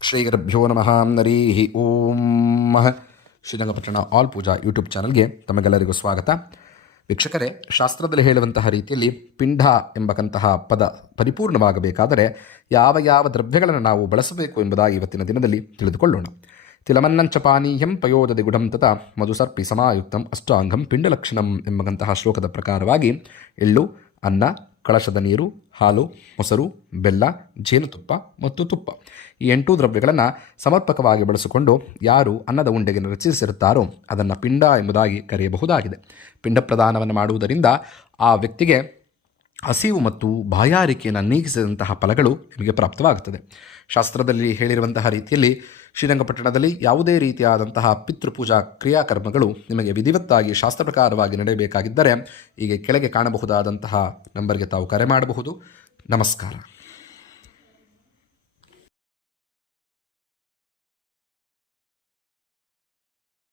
ಶ್ರೀಗುರುಭ್ಯೋ ನಮಃ ಹರಿ ಓಂ. ಶ್ರೀರಂಗಪಟ್ಟಣ ಆಲ್ ಪೂಜಾ ಯೂಟ್ಯೂಬ್ ಚಾನಲ್ಗೆ ತಮಗೆಲ್ಲರಿಗೂ ಸ್ವಾಗತ. ವೀಕ್ಷಕರೇ, ಶಾಸ್ತ್ರದಲ್ಲಿ ಹೇಳುವಂತಹ ರೀತಿಯಲ್ಲಿ ಪಿಂಡ ಎಂಬಂತಹ ಪದ ಪರಿಪೂರ್ಣವಾಗಬೇಕಾದರೆ ಯಾವ ಯಾವ ದ್ರವ್ಯಗಳನ್ನು ನಾವು ಬಳಸಬೇಕು ಎಂಬುದಾಗಿ ಇವತ್ತಿನ ದಿನದಲ್ಲಿ ತಿಳಿದುಕೊಳ್ಳೋಣ. ತಿಲಮನ್ನಂಚ ಪಾನೀಯಂ ಪಯೋದದಿ ಗುಢಂ ತಥಾ ಮಧುಸರ್ಪಿ ಸಮಾಯುಕ್ತಂ ಅಷ್ಟಾಂಗಂ ಪಿಂಡಲಕ್ಷಣಂ ಎಂಬಂತಹ ಶ್ಲೋಕದ ಪ್ರಕಾರವಾಗಿ ಎಳ್ಳು, ಅನ್ನ, ಕಳಶದ ನೀರು, ಹಾಲು, ಮೊಸರು, ಬೆಲ್ಲ, ಜೇನುತುಪ್ಪ ಮತ್ತು ತುಪ್ಪ ಈ 8 ದ್ರವ್ಯಗಳನ್ನು ಸಮರ್ಪಕವಾಗಿ ಬಳಸಿಕೊಂಡು ಯಾರು ಅನ್ನದ ಉಂಡೆಗೆ ರಚಿಸಿರುತ್ತಾರೋ ಅದನ್ನು ಪಿಂಡ ಎಂಬುದಾಗಿ ಕರೆಯಬಹುದಾಗಿದೆ. ಪಿಂಡ ಪ್ರದಾನವನ್ನು ಮಾಡುವುದರಿಂದ ಆ ವ್ಯಕ್ತಿಗೆ ಹಸಿವು ಮತ್ತು ಬಾಯಾರಿಕೆಯನ್ನು ನೀಗಿಸಿದಂತಹ ಫಲಗಳು ನಿಮಗೆ ಪ್ರಾಪ್ತವಾಗುತ್ತದೆ. ಶಾಸ್ತ್ರದಲ್ಲಿ ಹೇಳಿರುವಂತಹ ರೀತಿಯಲ್ಲಿ ಶ್ರೀರಂಗಪಟ್ಟಣದಲ್ಲಿ ಯಾವುದೇ ರೀತಿಯಾದಂತಹ ಪಿತೃಪೂಜಾ ಕ್ರಿಯಾಕರ್ಮಗಳು ನಿಮಗೆ ವಿಧಿವತ್ತಾಗಿ ಶಾಸ್ತ್ರ ಪ್ರಕಾರವಾಗಿ ನಡೆಯಬೇಕಾಗಿದ್ದರೆ ಈಗ ಕೆಳಗೆ ಕಾಣಬಹುದಾದಂತಹ ನಂಬರ್ಗೆ ತಾವು ಕರೆ ಮಾಡಬಹುದು. ನಮಸ್ಕಾರ.